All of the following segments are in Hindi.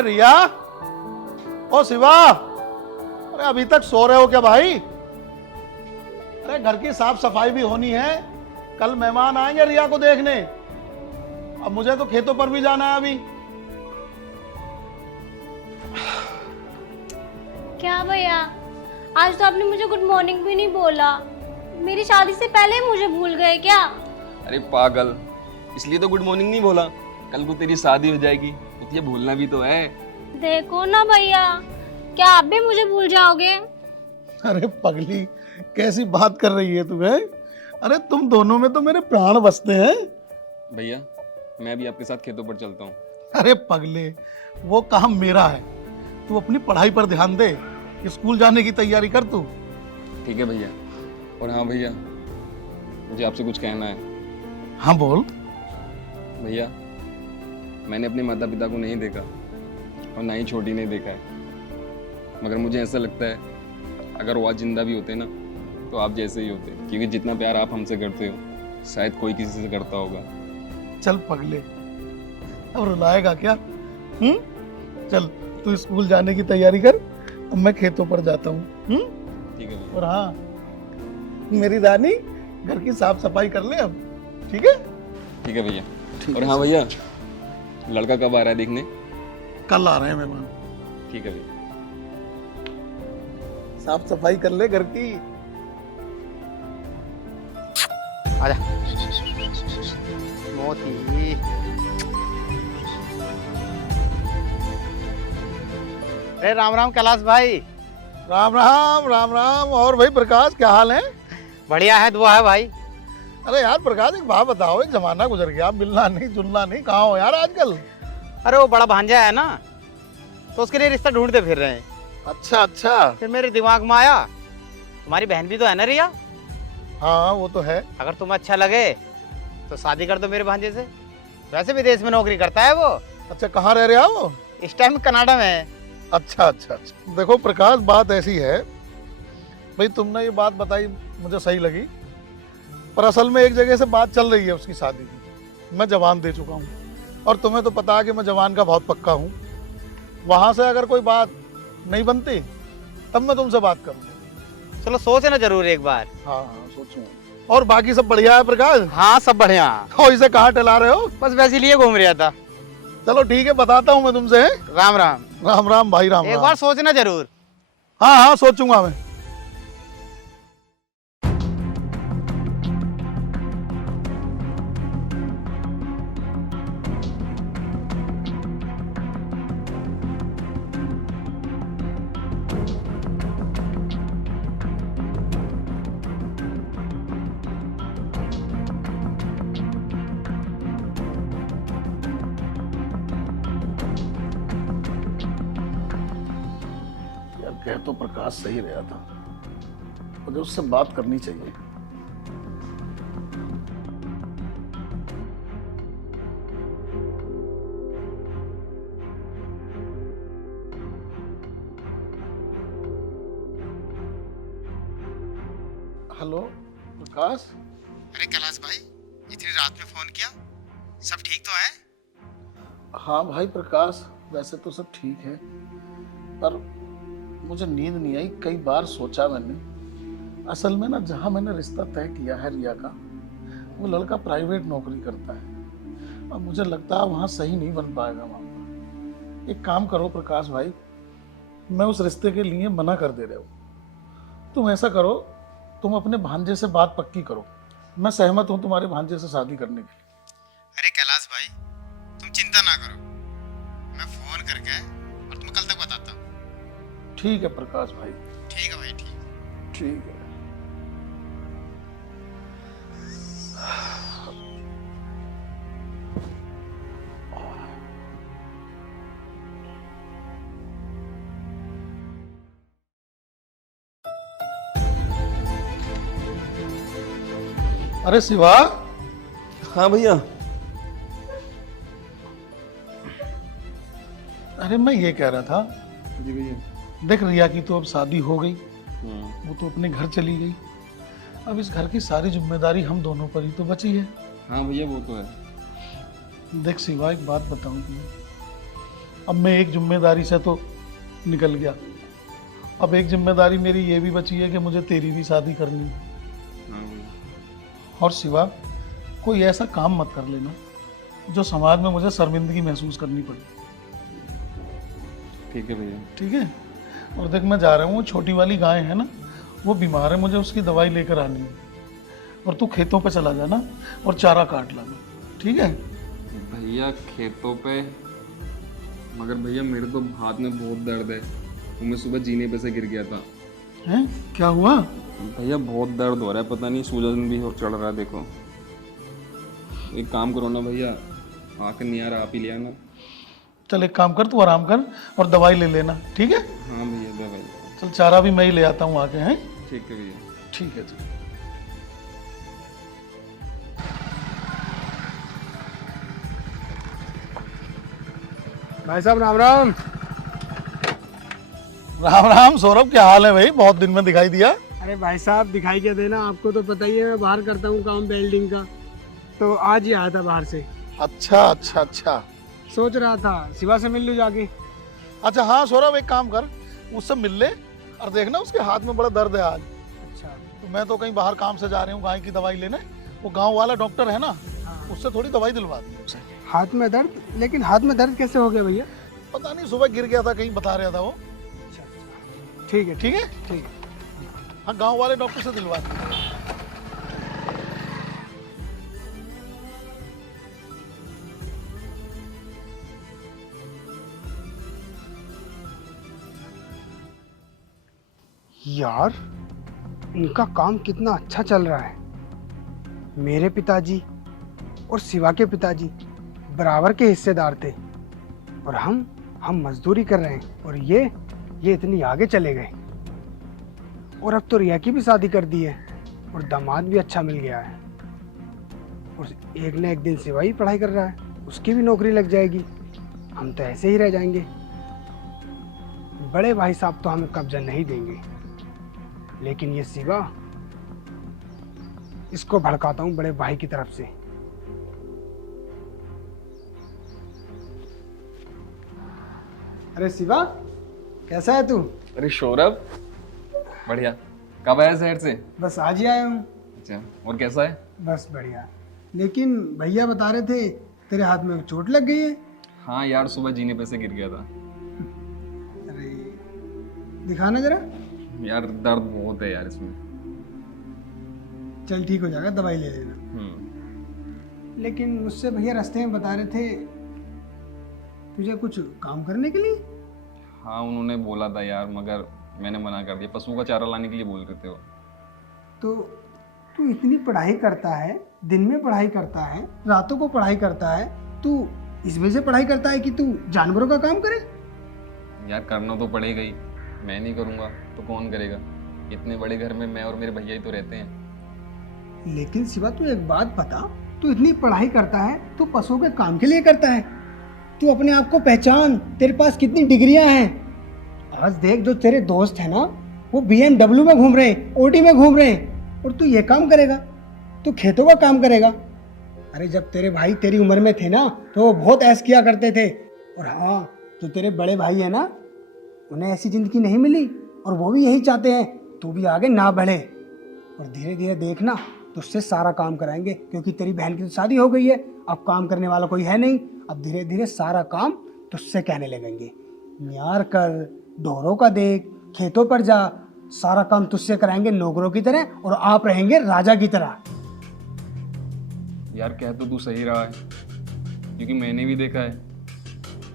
अरे रिया, ओ शिवा, अरे अभी तक सो रहे हो क्या भाई? अरे घर की साफ सफाई भी होनी है, कल मेहमान आएंगे रिया को देखने। अब मुझे तो खेतों पर भी जाना है अभी। क्या भैया, आज तो आपने मुझे गुड मॉर्निंग भी नहीं बोला। मेरी शादी से पहले ही मुझे भूल गए क्या? अरे पागल, इसलिए तो गुड मॉर्निंग नहीं बोला। कल को तेरी शादी हो जाएगी तो तुझे भूलना भी तो है। देखो ना भैया, क्या आप भी मुझे भूल जाओगे? अरे पगली, कैसी बात कर रही है तू है? अरे तुम दोनों में तो मेरे प्राण बसते हैं। भैया, मैं भी आपके साथ खेतों पर चलता हूँ। अरे पगले, वो काम मेरा है, तू अपनी पढ़ाई पर ध्यान दे। स्कूल जाने की तैयारी कर तू। ठीक है भैया। और हाँ भैया, मुझे आपसे कुछ कहना है। हाँ बोल। भैया, मैंने अपने माता पिता को नहीं देखा और ना ही छोटी ने देखा है, मगर मुझे ऐसा लगता है अगर वो आज जिंदा भी होते ना तो आप जैसे ही होते, क्योंकि जितना प्यार आप हमसे करते हो शायद कोई किसी से करता होगा। चल पगले, अब रुलाएगा क्या? चल तू स्कूल जाने की तैयारी कर, अब मैं खेतों पर जाता हूँ। ठीक है भैया। और हाँ, मेरी रानी, घर की साफ सफाई कर ले अब, ठीक है? ठीक है भैया। और हाँ भैया, लड़का कब आ रहा है देखने? कल आ रहे हैं मेहमान। ठीक है भैया। साफ सफाई कर ले घर की। आजा मोती। अरे राम राम कैलाश भाई। राम राम राम राम। और भाई प्रकाश, क्या हाल है? बढ़िया है, दुआ है भाई। अरे यार प्रकाश, एक बात बताओ, एक जमाना गुजर गया, मिलना नहीं जुलना नहीं, कहाँ हो यार आजकल? अरे वो बड़ा भांजा है ना, तो उसके लिए रिश्ता ढूंढते फिर रहे हैं। अच्छा अच्छा। फिर मेरे दिमाग में आया, तुम्हारी बहन भी तो है ना रिया, हाँ वो तो है। अगर तुम्हें अच्छा लगे तो शादी कर दो मेरे भांजे से। वैसे विदेश में नौकरी करता है वो, अच्छा, कहाँ रह रहे हो वो? इस टाइम कनाडा में है। अच्छा अच्छा अच्छा। देखो प्रकाश, बात ऐसी है भाई, तुमने ये बात बताई मुझे सही लगी, पर असल में एक जगह से बात चल रही है उसकी शादी की। मैं जवान दे चुका हूँ और तुम्हें तो पता है कि मैं जवान का बहुत पक्का हूँ। वहाँ से अगर कोई बात नहीं बनती तब मैं तुमसे बात करूँगा। चलो सोचे ना जरूर एक बार। हाँ हाँ सोचूंगा। और बाकी सब बढ़िया है प्रकाश? हाँ सब बढ़िया। और इसे कहाँ टहला रहे हो? बस वैसे लिए घूम रहा था। चलो ठीक है, बताता हूँ मैं तुमसे। राम राम। राम राम भाई, राम एक राम। बार सोचना जरूर। हाँ हाँ सोचूंगा मैं। यार कह तो प्रकाश सही रहा था, मुझे उससे बात करनी चाहिए। हेलो प्रकाश। अरे कैलाश भाई, इतनी रात में फोन किया, सब ठीक तो है? हाँ भाई प्रकाश, वैसे तो सब ठीक है, पर मुझे नींद नहीं आई। कई बार सोचा मैंने, असल में ना जहाँ मैंने रिश्ता तय किया है रिया का, वो लड़का प्राइवेट नौकरी करता है और मुझे लगता है वहाँ सही नहीं बन पाएगा मामला। एक काम करो प्रकाश भाई, मैं उस रिश्ते के लिए मना कर दे रहे हो। तुम ऐसा करो, तुम अपने भांजे से बात पक्की करो, मैं सहमत हूँ तुम्हारे भांजे से शादी करने के लिए। अरे कैलाश भाई, तुम चिंता ना करो, मैं फोन करके और तुम्हें कल तक बताता हूँ। ठीक है प्रकाश भाई। ठीक है भाई, ठीक। ठीक है। अरे शिवा। हाँ भैया। अरे मैं ये कह रहा था, जी भैया। देख रिया की तो अब शादी हो गई, वो तो अपने घर चली गई, अब इस घर की सारी जिम्मेदारी हम दोनों पर ही तो बची है। हाँ भैया वो तो है। देख शिवा, एक बात बताऊं तुम्हें, अब मैं एक जिम्मेदारी से तो निकल गया, अब एक जिम्मेदारी मेरी ये भी बची है कि मुझे तेरी भी शादी करनी है। हाँ भैया। और सिवा कोई ऐसा काम मत कर लेना जो समाज में मुझे शर्मिंदगी महसूस करनी पड़े। ठीक है भैया। ठीक है। और देख मैं जा रहा हूँ, छोटी वाली गाय है ना, वो बीमार है, मुझे उसकी दवाई लेकर आनी है। और तू खेतों पे चला जाना और चारा काट लाना, ठीक है? भैया खेतों पे, मगर भैया मेरे तो हाथ में बहुत दर्द है, तो मैं सुबह जीने पे से गिर गया था। हैं? क्या हुआ? भैया बहुत दर्द हो रहा है, पता नहीं सूजन भी चढ़ रहा है। देखो एक काम करो ना भैया, आकर नहीं आ रहा, आप ही ले आना। चल एक काम कर, तू आराम कर और दवाई ले लेना, ठीक है? हाँ भैया दवाई। चल चारा भी मैं ही ले आता हूँ आके, हैं? ठीक है भैया। ठीक है जी। भाई साहब राम राम। राम राम सौरभ, क्या हाल है भाई? बहुत दिन में दिखाई दिया। अरे भाई साहब दिखाई क्या देना, आपको तो पता ही है मैं बाहर करता हूँ काम वेल्डिंग का, तो आज ही आया था बाहर से। अच्छा अच्छा अच्छा सोच रहा था शिवा से मिल लूँ जाके। अच्छा। हाँ सौरभ, एक काम कर, उससे मिल ले और देखना उसके हाथ में बड़ा दर्द है आज। अच्छा। तो मैं तो कहीं बाहर काम से जा रही हूँ गाय की दवाई लेने, वो गांव वाला डॉक्टर है ना, हाँ। उससे थोड़ी दवाई दिलवा दी उसे। हाथ में दर्द? लेकिन हाथ में दर्द कैसे हो गया भैया? पता नहीं, सुबह गिर गया था कहीं, बता रहा था वो। अच्छा। ठीक है ठीक है। ठीक है। हाँ गांव वाले डॉक्टर से दिलवा दी। यार इनका काम कितना अच्छा चल रहा है। मेरे पिताजी और शिवा के पिताजी बराबर के हिस्सेदार थे, और हम मजदूरी कर रहे हैं, और ये इतनी आगे चले गए। और अब तो रिया की भी शादी कर दी है, और दामाद भी अच्छा मिल गया है, और एक न एक दिन शिवा ही पढ़ाई कर रहा है, उसकी भी नौकरी लग जाएगी। हम तो ऐसे ही रह जाएंगे। बड़े भाई साहब तो हमें कब्जा नहीं देंगे, लेकिन ये शिवा, इसको भड़काता हूँ बड़े भाई की तरफ से। अरे शिवा, कैसा है तू? अरे सौरभ बढ़िया, कब आया शहर से? बस आज ही आया हूँ। अच्छा, और कैसा है? बस बढ़िया। लेकिन भैया बता रहे थे तेरे हाथ में चोट लग गई है। हाँ यार, सुबह जीने पे से गिर गया था। अरे दिखाना जरा। यार दर्द बहुत है यार इसमें। चल ठीक हो जाएगा, दवाई ले लेना। लेकिन मुझसे भैया रास्ते में बता रहे थे तुझे कुछ काम करने के लिए। हाँ उन्होंने बोला था यार, मगर मैंने मना कर दिया। पशुओं का चारा लाने के लिए बोल रहे थे वो। तो तू इतनी पढ़ाई करता है, दिन में पढ़ाई करता है, रातों को पढ़ाई करता है, तू इस वजह से पढ़ाई करता है कि तू जानवरों का काम करे? यार करना तो पड़ेगा ही, मैं नहीं करूँगा तो कौन करेगा? इतने बड़े घर में मैं और मेरे भैया ही तो रहते हैं। लेकिन शिवा तू एक बात बता, तू इतनी पढ़ाई करता है, तू पशुओं के काम के लिए करता है। तू अपने आप को पहचान, तेरे पास कितनी डिग्रियां हैं। आज देख जो तेरे दोस्त है ना, वो BMW में घूम रहे हैं, OD में घूम रहे हैं, और तू ये काम करेगा, तू खेतों का काम करेगा। अरे जब तेरे भाई तेरी उम्र में थे ना, तो वो बहुत ऐश किया करते थे। और हाँ, जो तेरे बड़े भाई है ना, उन्हें ऐसी जिंदगी नहीं मिली, और वो भी यही चाहते हैं तू भी आगे ना बढ़े। और धीरे धीरे देखना, तुझसे सारा काम कराएंगे, क्योंकि तेरी बहन की तो शादी हो गई है, अब काम करने वाला कोई है नहीं। अब धीरे धीरे सारा काम तुझसे कहने लगेंगे। न्यार कर, ढोरों का देख, खेतों पर जा, सारा काम तुझसे कराएंगे नौकरों की तरह, और आप रहेंगे राजा की तरह। यार कह तो तू सही रहा है, क्योंकि मैंने भी देखा है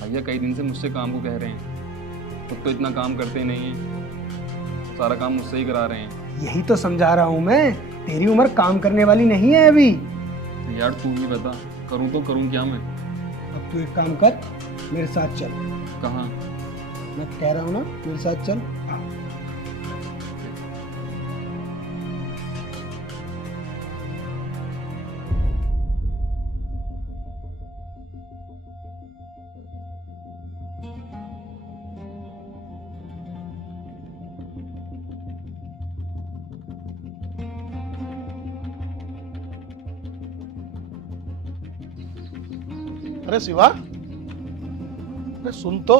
भैया कई दिन से मुझसे काम को कह रहे हैं, खुद तो इतना काम करते नहीं हैं, सारा काम मुझसे ही करा रहे हैं। यही तो समझा रहा हूँ मैं, तेरी उम्र काम करने वाली नहीं है अभी। तो यार तू भी बता, करूँ तो करूँ क्या मैं? अब तू एक काम कर, मेरे साथ चल। कहाँ? मैं कह रहा हूँ ना, मेरे साथ चल। हाँ। अरे शिवा, अरे सुन तो,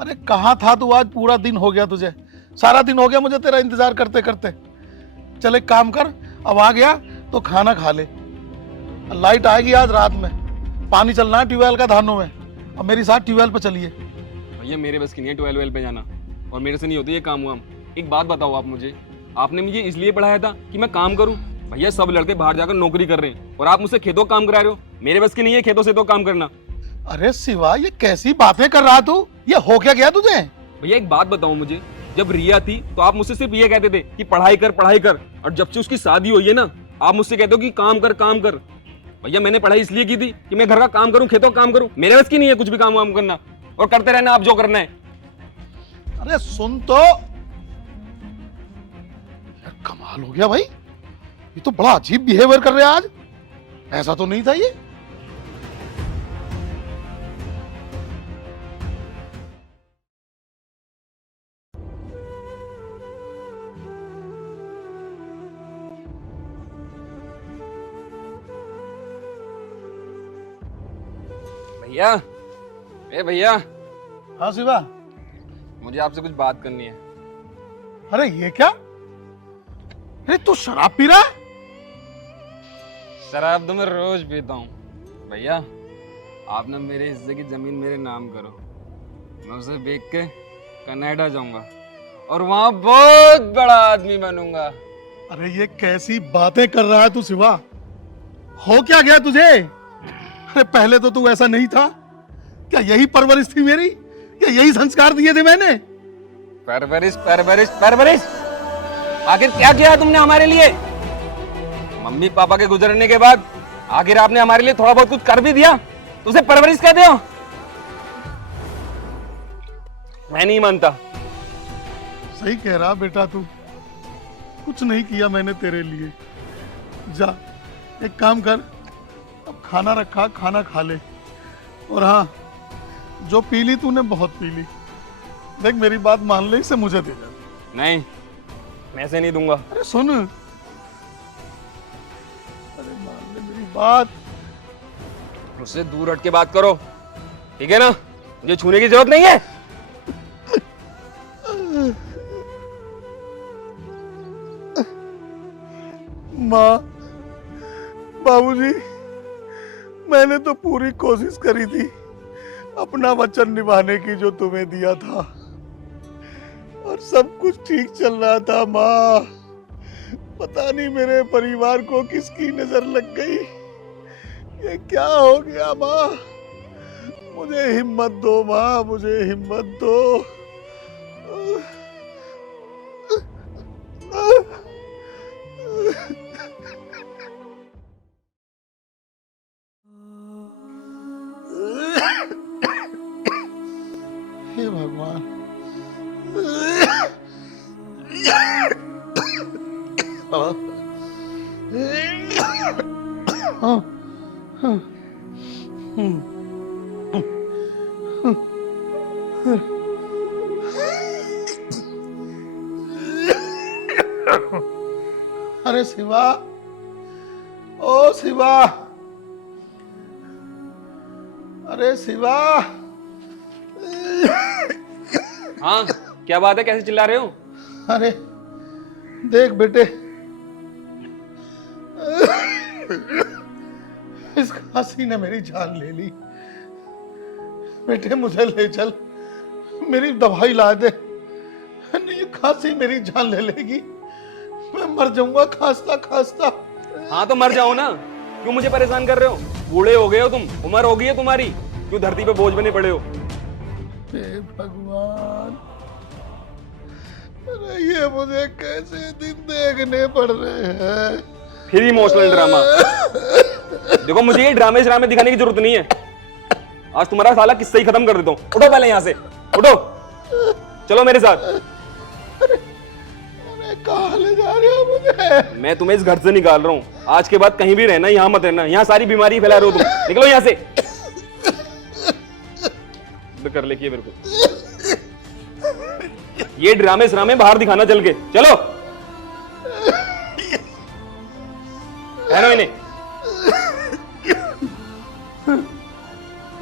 अरे कहाँ था तू? आज पूरा दिन हो गया तुझे, सारा दिन हो गया मुझे तेरा इंतजार करते करते। चल एक काम कर, अब आ गया तो खाना खा ले। लाइट आएगी आज रात में, पानी चलना है ट्यूबवेल का धानों में, अब मेरे साथ ट्यूबवेल पे चलिए। भैया मेरे बस की नहीं है 12 पे जाना, और मेरे से नहीं होती ये काम वाम। एक बात बताओ आप मुझे, आपने मुझे इसलिए पढ़ाया था कि मैं काम करूं? भैया सब लड़के बाहर जाकर नौकरी कर रहे हैं और आप मुझसे खेतों काम करा रहे हो। मेरे बस की नहीं है खेतों से तो काम करना। अरे शिवा, ये कैसी बातें कर रहा तू? ये हो क्या गया तुझे? भैया एक बात बताओ मुझे, जब रिया थी तो आप मुझसे सिर्फ ये कहते थे कि पढ़ाई कर पढ़ाई कर, और जब से उसकी शादी हुई है ना, आप मुझसे कहते हो कि काम कर काम कर। भैया मैंने पढ़ाई इसलिए की थी कि मैं घर का काम करूं, खेतों का काम करूं। मेरे बस की नहीं है कुछ भी काम वाम करना, और करते रहना आप जो करना है। अरे सुन तो यार, कमाल हो गया भाई, ये तो बड़ा अजीब बिहेवियर कर रहे हैं आज, ऐसा तो नहीं था ये। भैया, ए भैया, हाँ शिवा। मुझे आपसे कुछ बात करनी है। अरे ये क्या? अरे तू शराब पी रहा है? शराब तो मैं रोज पीता हूँ। भैया आप ना मेरे हिस्से की जमीन मेरे नाम करो, मैं उसे बेच के कनाडा जाऊंगा और वहां बहुत बड़ा आदमी बनूंगा। अरे ये कैसी बातें कर रहा है तू शिवा? हो क्या गया तुझे? अरे पहले तो तू ऐसा नहीं था। क्या यही परवरिश थी मेरी? क्या यही संस्कार दिए थे मैंने? परवरिश परवरिश परवरिश, आखिर क्या किया तुमने हमारे लिए? मम्मी पापा के गुजरने के बाद आखिर आपने हमारे लिए थोड़ा बहुत कुछ कर भी दिया, तो उसे परवरिश कहते हो? मैं नहीं मानता। सही कह रहा बेटा तू, कुछ नहीं किया मैंने तेरे लिए। जा एक काम कर, अब खाना रखा, खाना खा ले। और हाँ, जो पी ली तूने बहुत पी ली, देख मेरी बात मान ले, इसे मुझे दे दे। नहीं, मैं ऐसे नहीं दूंगा। अरे सुन, अरे मान ले मेरी बात। मुझसे दूर हट के बात करो, ठीक है ना? मुझे छूने की जरूरत नहीं है। माँ, बाबूजी, मैंने तो पूरी कोशिश करी थी अपना वचन निभाने की जो तुम्हें दिया था, और सब कुछ ठीक चल रहा था। माँ, पता नहीं मेरे परिवार को किसकी नजर लग गई, ये क्या हो गया? माँ मुझे हिम्मत दो, माँ मुझे हिम्मत दो। हे भगवान, अरे शिवा, ओ शिवा, अरे शिवा। हाँ क्या बात है, कैसे चिल्ला रहे हो? अरे देख बेटे, इस खांसी ने मेरी जान ले ली। बेटे मुझे ले चल, मेरी दवाई ला दे, नहीं खांसी मेरी जान ले लेगी, मैं मर जाऊंगा खांसता खांसता। हाँ तो मर जाओ ना, क्यों मुझे परेशान कर रहे हो? बूढ़े हो गए हो तुम, उम्र हो गई है तुम्हारी, क्यों धरती पे बोझ बने पड़े हो? हे भगवान, अरे ये मुझे कैसे दिन देखने पड़ रहे हैं? फिर इमोशनल ड्रामा। देखो मुझे ये ड्रामे दिखाने की जरूरत नहीं है, आज तुम्हारा साला किस्सा ही खत्म कर देता हूँ। उठो पहले यहाँ से, उठो, चलो मेरे साथ। अरे कहाँ ले जा रहे हो मुझे? मैं तुम्हें इस घर से निकाल रहा हूँ, आज के बाद कहीं भी रहना, यहाँ मत रहना, यहाँ सारी बीमारी फैला रहे हो तुम, निकलो यहाँ से। कर लेके मेरे को ये ड्रामे बाहर दिखाना, चल के चलो। है ना इन्हें?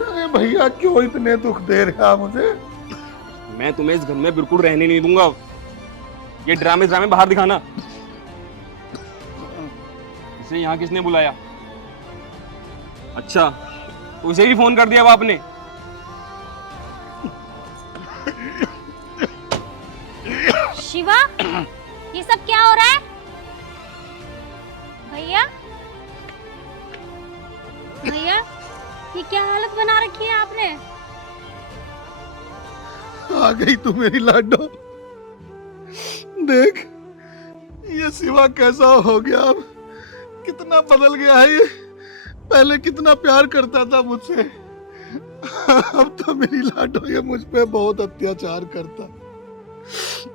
अरे भैया क्यों इतने दुख दे रहे हैं मुझे? मैं तुम्हें इस घर में बिल्कुल रहने नहीं दूंगा। ये ड्रामे ड्रामे बाहर दिखाना। इसे यहाँ किसने बुलाया? अच्छा, तो उसे भी फोन कर दिया वो आपने? शिवा, ये सब क्या हो रहा है? भैया, भैया, ये क्या हालत बना रखी है आपने? आ गई तू मेरी लाडो। देख ये शिवा कैसा हो गया, अब कितना बदल गया है ये। पहले कितना प्यार करता था मुझसे, अब तो मेरी लाडो ये मुझ पे बहुत अत्याचार करता।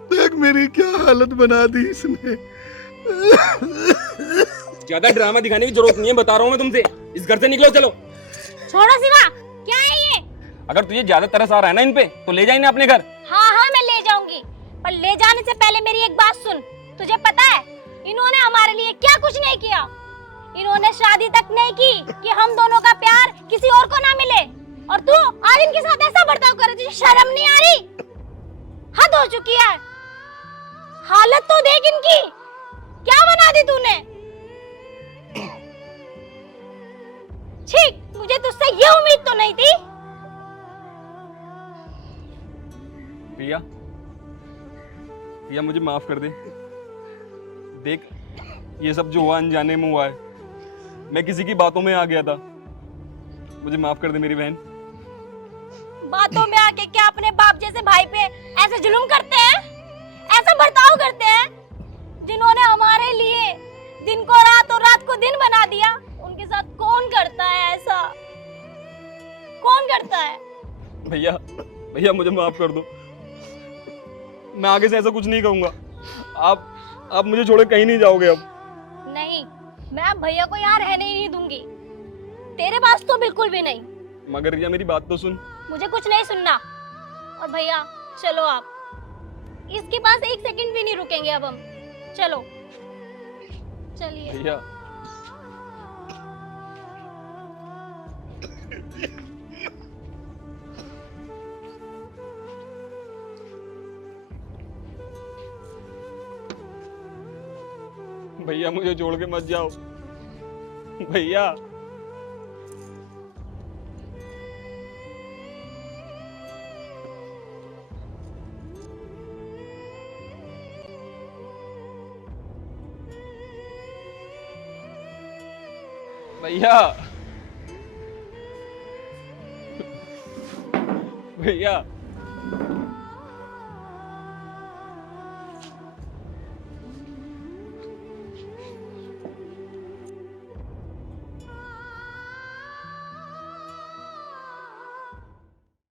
देख मेरी क्या हालत बना दी इसने। ज्यादा ड्रामा दिखाने की जरूरत नहीं है, बता रहा हूँ मैं तुमसे। इस घर से निकलो, चलो। छोड़ो शिवा, क्या है ये? अगर तुझे ज्यादा तरस आ रहा है ना इन पे, तो ले जा इन्हें अपने घर। हाँ हाँ मैं ले जाऊंगी, पर ले जाने से पहले मेरी एक बात सुन। तुझे पता है इन्होंने हमारे लिए क्या कुछ नहीं किया? इन्होंने शादी तक नहीं की कि हम दोनों का प्यार किसी और को ना मिले, और तू आज इनके साथ ऐसा बर्ताव कर रही है। तुझे शर्म नहीं आ रही? हद हो चुकी है। हालत तो देख इनकी, क्या बना दी तूने। ठीक, मुझे तुझसे ये उम्मीद तो नहीं थी। पिया, पिया मुझे माफ कर दे। देख ये सब जो हुआ अनजाने में हुआ है। मैं किसी की बातों में आ गया था। मुझे माफ कर दे मेरी बहन। बातों में आके क्या अपने बाप जैसे भाई पे ऐसे जुल्म करते हैं, ऐसा बर्ताव करते हैं? जिन्होंने हमारे लिए दिन को रात और रात को दिन बना दिया, उनके साथ कौन करता है ऐसा? कौन करता है? भैया, भैया मुझे माफ कर दो। मैं आगे से ऐसा कुछ नहीं कहूंगा। आप मुझे छोड़े कहीं नहीं जाओगे अब। नहीं, मैं अब भैया को यहाँ रहने ही नहीं दूंगी। तेरे पास तो बिल्कुल भी नहीं। मगर रिया मेरी बात तो सुन। मुझे कुछ नहीं सुनना। और भैया चलो, आप इसके पास एक सेकंड भी नहीं रुकेंगे अब हम। चलो, चलिए। भैया भैया मुझे छोड़ के मत जाओ भैया। भैया भैया